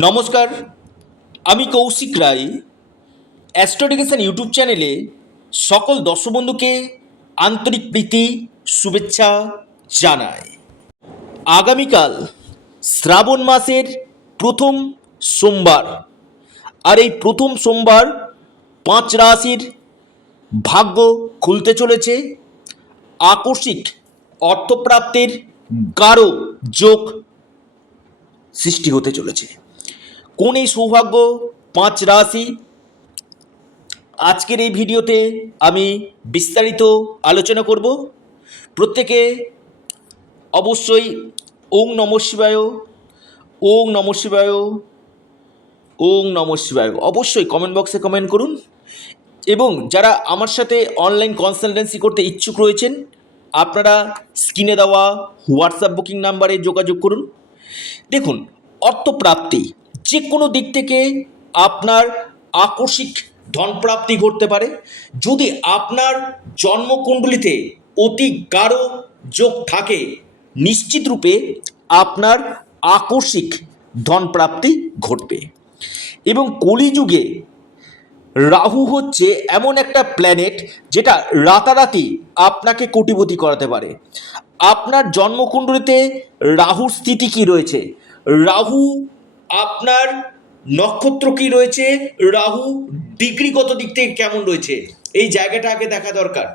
নমস্কার, আমি কৌশিক রায়। অ্যাস্ট্রোডিকেশন ইউটিউব চ্যানেলে সকল দর্শক বন্ধুকে আন্তরিক প্রীতি শুভেচ্ছা জানাই। আগামীকাল শ্রাবণ মাসের প্রথম সোমবার, আর এই প্রথম সোমবার 5 রাশির ভাগ্য খুলতে চলেছে। আকস্মিক অর্থপ্রাপ্তির গাঢ় যোগ সৃষ্টি হতে চলেছে। কোন এই সৌভাগ্য 5 রাশি, আজকের এই ভিডিওতে আমি বিস্তারিত আলোচনা করব। প্রত্যেকে অবশ্যই ওং নমঃ শিবায়, ওং নমঃ শিবায়, ওং নমঃ শিবায় অবশ্যই কমেন্ট বক্সে কমেন্ট করুন। এবং যারা আমার সাথে অনলাইন কনসালটেন্সি করতে ইচ্ছুক রয়েছেন, আপনারা স্ক্রিনে দেওয়া হোয়াটসঅ্যাপ বুকিং নাম্বারে যোগাযোগ করুন। দেখুন, অর্থপ্রাপ্তি যে কোনো দিক থেকে আপনার আকস্মিক ধনপ্রাপ্তি ঘটতে পারে। যদি আপনার জন্মকুণ্ডলিতে অতি গাঢ় যোগ থাকে, নিশ্চিত রূপে আপনার আকস্মিক ধনপ্রাপ্তি ঘটবে। এবং কলিযুগে রাহু হচ্ছে এমন একটা প্ল্যানেট যেটা রাতারাতি আপনাকে কোটিপতি করাতে পারে। আপনার জন্মকুণ্ডলিতে রাহুর স্থিতি কি রয়েছে, রাহু আপনার নক্ষত্র কি রয়েছে, রাহু ডিগ্রিগত দিক থেকে কেমন রয়েছে, এই জায়গাটা আগে দেখা দরকার।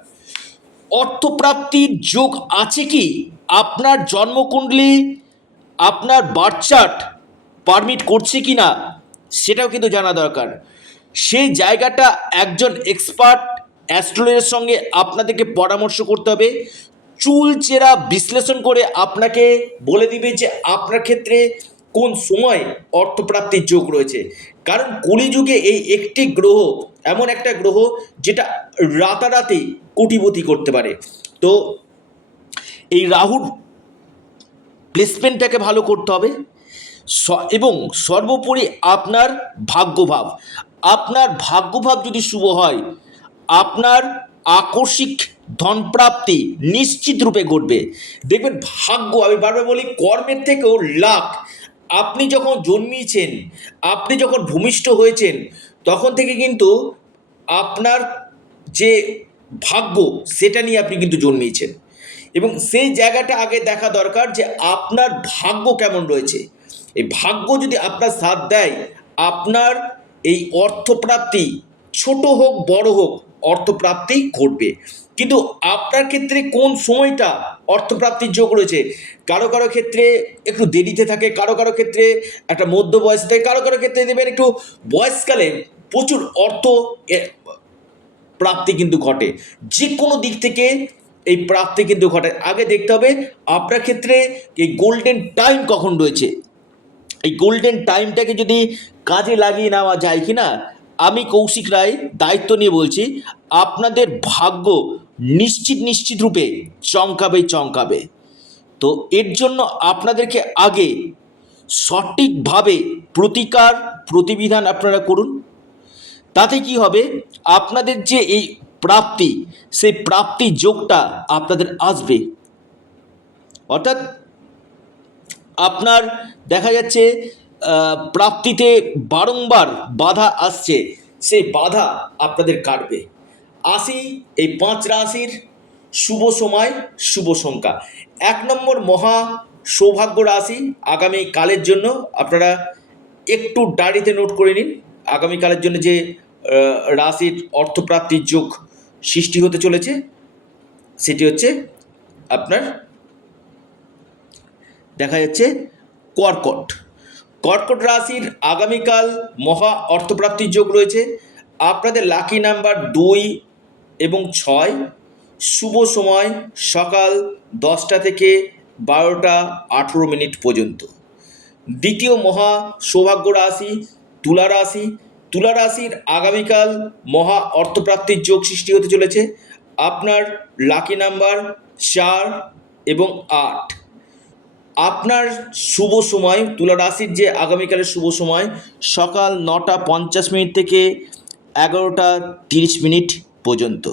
অর্থপ্রাপ্তির যোগ আছে কি আপনার জন্মকুণ্ডলী, আপনার বার্থ চার্ট পারমিট করছে কি না সেটাও কিন্তু জানা দরকার। সেই জায়গাটা একজন এক্সপার্ট অ্যাস্ট্রোলজারের সঙ্গে আপনাদেরকে পরামর্শ করতে হবে। চুলচেরা বিশ্লেষণ করে আপনাকে বলে দিবে যে আপনার ক্ষেত্রে কোন সময় অর্থপ্রাপ্তির যোগ রয়েছে। কারণ কলিযুগে এই একটি গ্রহ এমন একটা গ্রহ যেটা রাতারাতি কোটিপতি করতে পারে। তো এই রাহুর প্লেসমেন্টটাকে ভালো করতে হবে। এবং সর্বোপরি আপনার ভাগ্যভাব, আপনার ভাগ্যভাব যদি শুভ হয়, আপনার আকস্মিক ধনপ্রাপ্তি নিশ্চিত রূপে ঘটবে। দেখবেন ভাগ্য, আমি বারবার বলি, কর্মের থেকেও লাক। আপনি যখন জন্মিয়েছেন, আপনি যখন ভূমিষ্ঠ হয়েছেন, তখন থেকে কিন্তু আপনার যে ভাগ্য সেটা নিয়ে আপনি কিন্তু জন্মিয়েছেন। এবং সেই জায়গাটা আগে দেখা দরকার যে আপনার ভাগ্য কেমন রয়েছে। এই ভাগ্য যদি আপনার সাথ দেয়, আপনার এই অর্থপ্রাপ্তি ছোট হোক বড় হোক অর্থপ্রাপ্তি ঘটবে। কিন্তু আপনার ক্ষেত্রে কোন সময়টা অর্থপ্রাপ্তির যোগ রয়েছে, কারো কারো ক্ষেত্রে একটু দেরিতে থাকে, কারো কারো ক্ষেত্রে একটা মধ্য বয়স থাকে, কারো কারো ক্ষেত্রে দেবেন একটু বয়সকালে প্রচুর অর্থ প্রাপ্তি কিন্তু ঘটে। যে কোনো দিক থেকে এই প্রাপ্তি কিন্তু ঘটে। আগে দেখতে হবে আপনার ক্ষেত্রে এই গোল্ডেন টাইম কখন রয়েছে। এই গোল্ডেন টাইমটাকে যদি কাজে লাগিয়ে নেওয়া যায় কি না, আমি কৌশিক রায় দায়িত্ব নিয়ে বলছি, আপনাদের ভাগ্য নিশ্চিত রূপে চমকাবে। তো এর জন্য আপনাদেরকে আগে সঠিকভাবে প্রতিকার প্রতিবিধান আপনারা করুন। তাতে কি হবে, আপনাদের যে এই প্রাপ্তি, সেই প্রাপ্তি যোগটা আপনাদের আসবে। অর্থাৎ আপনার দেখা যাচ্ছে প্রাপ্তিতে বারংবার বাধা আসছে, সেই বাধা আপনাদের কাটবে। আসি এই 5 রাশির শুভ সময়, শুভ সংখ্যা। 1 নম্বর মহা সৌভাগ্য রাশি আগামীকালের জন্য আপনারা একটু ডায়েরিতে নোট করে নিন। আগামীকালের জন্য যে রাশির অর্থপ্রাপ্তির যোগ সৃষ্টি হতে চলেছে সেটি হচ্ছে আপনার দেখা যাচ্ছে কর্কট রাশির আগামীকাল মহা অর্থপ্রাপ্তির যোগ রয়েছে। আপনাদের লাকি নাম্বার 2 এবং 6। শুভ সময় সকাল 10টা থেকে 12টা 18 মিনিট পর্যন্ত। দ্বিতীয় মহা সৌভাগ্য রাশি তুলা রাশির আগামীকাল মহা অর্থপ্রাপ্তির যোগ সৃষ্টি হতে চলেছে। আপনার লাকি নাম্বার 4 এবং 8। আপনার শুভ সময়, তুলা রাশির যে আগামীকালের শুভ সময় সকাল 9টা 50 মিনিট থেকে 11টা 30 মিনিট পর্যন্ত।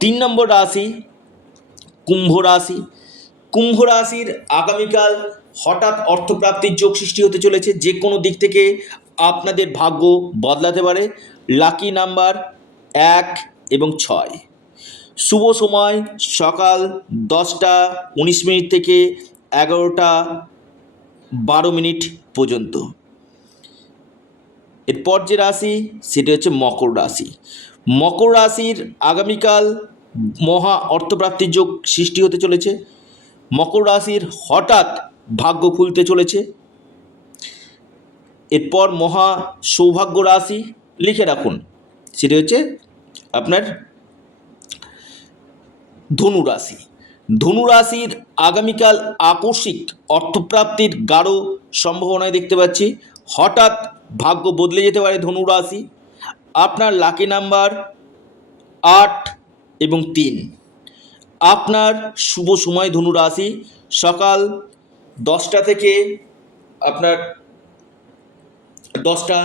3 নম্বর রাশি কুম্ভ রাশির আগামীকাল হঠাৎ অর্থপ্রাপ্তির যোগ সৃষ্টি হতে চলেছে, যে কোনো দিক থেকে আপনাদের ভাগ্য বদলাতে পারে। লাকি নাম্বার 1 এবং 6। শুভ সময় সকাল 10টা 19 মিনিট থেকে 11টা 12 মিনিট পর্যন্ত। এরপর যে রাশি সেটি হচ্ছে মকর রাশি। মকর রাশির আগামীকাল মহা অর্থপ্রাপ্তির যোগ সৃষ্টি হতে চলেছে। মকর রাশির হঠাৎ ভাগ্য খুলতে চলেছে। এরপর মহা সৌভাগ্য রাশি লিখে রাখুন, সেটি হচ্ছে আপনার ধনু রাশি। ধনু রাশির আগামীকাল আকস্মিক অর্থপ্রাপ্তির গাঢ় সম্ভাবনায় দেখতে পাচ্ছি। হঠাৎ ভাগ্য বদলে যেতে পারে ধনু রাশি। আপনার লাকি নাম্বার 8 এবং 3। আপনার শুভ সময় ধনু রাশি সকাল 10টা থেকে আপনার 10টা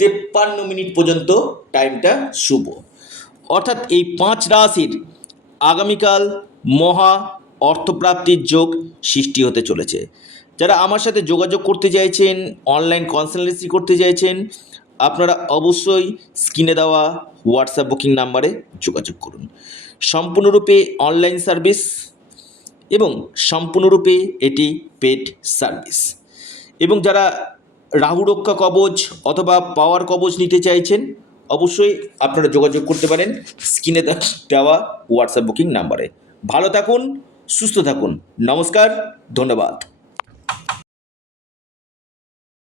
53 মিনিট পর্যন্ত টাইমটা শুভ। অর্থাৎ এই 5 রাশির আগামীকাল মহা অর্থপ্রাপ্তির যোগ সৃষ্টি হতে চলেছে। যারা আমার সাথে যোগাযোগ করতে চাইছেন, অনলাইন কনসালটেন্সি করতে চাইছেন, আপনারা অবশ্যই স্ক্রিনে দেওয়া হোয়াটসঅ্যাপ বুকিং নাম্বারে যোগাযোগ করুন। সম্পূর্ণরূপে অনলাইন সার্ভিস এবং সম্পূর্ণরূপে এটি পেড সার্ভিস। এবং যারা রাহু রক্ষা কবচ অথবা পাওয়ার কবচ নিতে চাইছেন, অবশ্যই আপনারা যোগাযোগ করতে পারেন স্ক্রিনে দেওয়া হোয়াটসঅ্যাপ বুকিং নাম্বারে। ভালো থাকুন, সুস্থ থাকুন। নমস্কার, ধন্যবাদ।